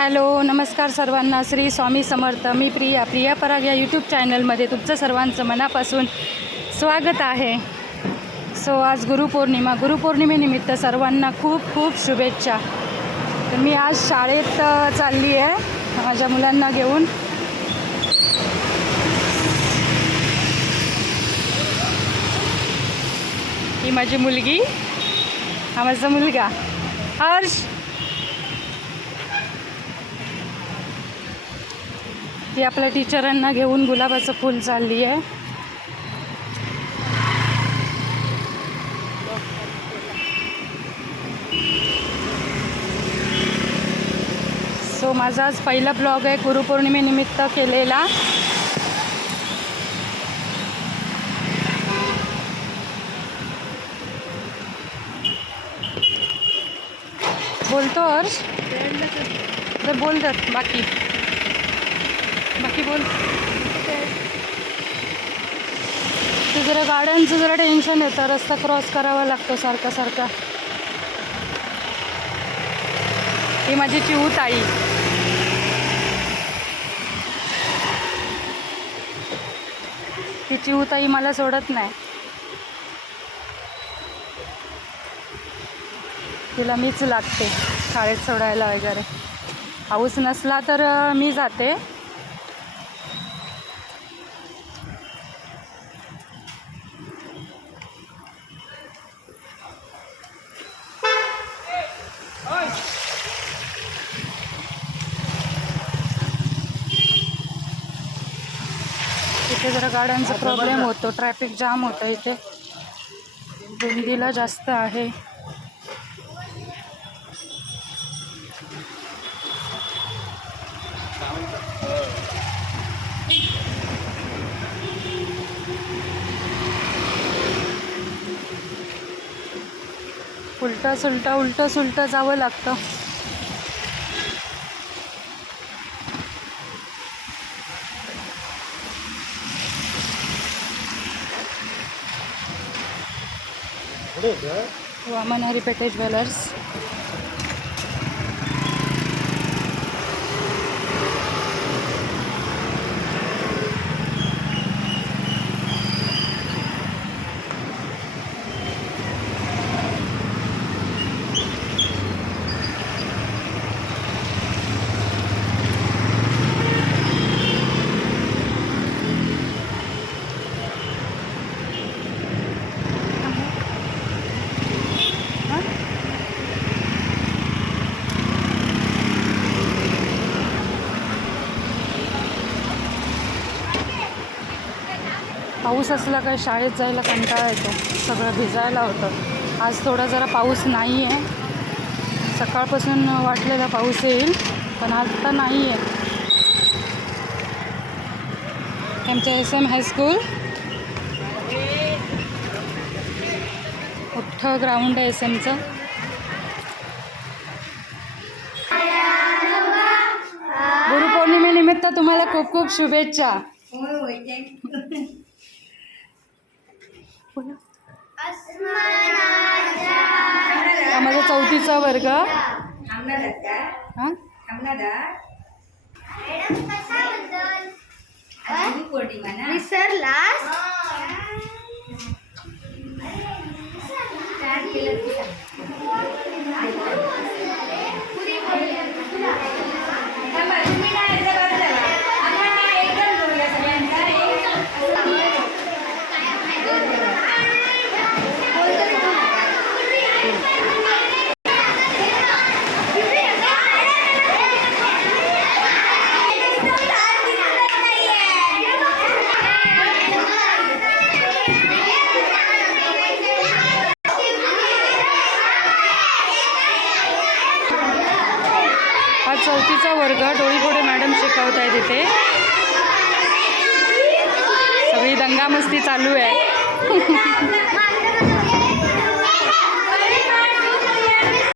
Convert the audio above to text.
Hello, नमस्कार सर्वांना. श्री स्वामी समर्थ. मी प्रिया पराग या यूट्यूब चॅनलमध्ये तुमचं सर्वांचं मनापासून स्वागत आहे. आज गुरुपौर्णिमेनिमित्त सर्वांना खूप खूप शुभेच्छा. तर मी आज शाळेत चालली आहे माझ्या मुलांना घेऊन. ही माझी मुलगी, हा माझा मुलगा हर्ष. ती आपल्या टीचरांना घेऊन गुलाबाचं फूल चालली आहे. माझा आज पहिला ब्लॉग आहे गुरुपौर्णिमेनिमित्त केलेला. बोलतो हर्ष, तर बोल जात बाकी बोल. ते जरा गाड्यांचं जरा टेन्शन येतं, रस्ता क्रॉस करावा लागतो सारखा. ही माझी चिऊ ताई. ती चिऊ ताई मला सोडत नाही. तिला मीच लागते शाळेत सोडायला वगैरे. पाऊस नसला तर मी जाते. इथे जरा गाड्यांचा प्रॉब्लेम होतो, ट्रॅफिक जाम होतं इथे, रुंदीला जास्त आहे. उलट सुलट जावं लागतं. वामन हरिपेटे ज्वेलर्स. पाऊस असला काय शाळेत जायला कंटाळा येतो, सगळं भिजायला होतं. आज थोडा जरा पाऊस नाही आहे. सकाळपासून वाटलेला पाऊस येईल, पण आज तर नाही आहे. आमच्या SM हायस्कूल मोठं ग्राउंड आहे SMचं. गुरुपौर्णिमेनिमित्त तुम्हाला खूप खूप शुभेच्छा. माझा 4थीचा वर्ग. हा 4थीचा वर्ग. डोळीघोडे मॅडम शिकवत आहे तिथे. सगळी दंगामस्ती चालू आहे.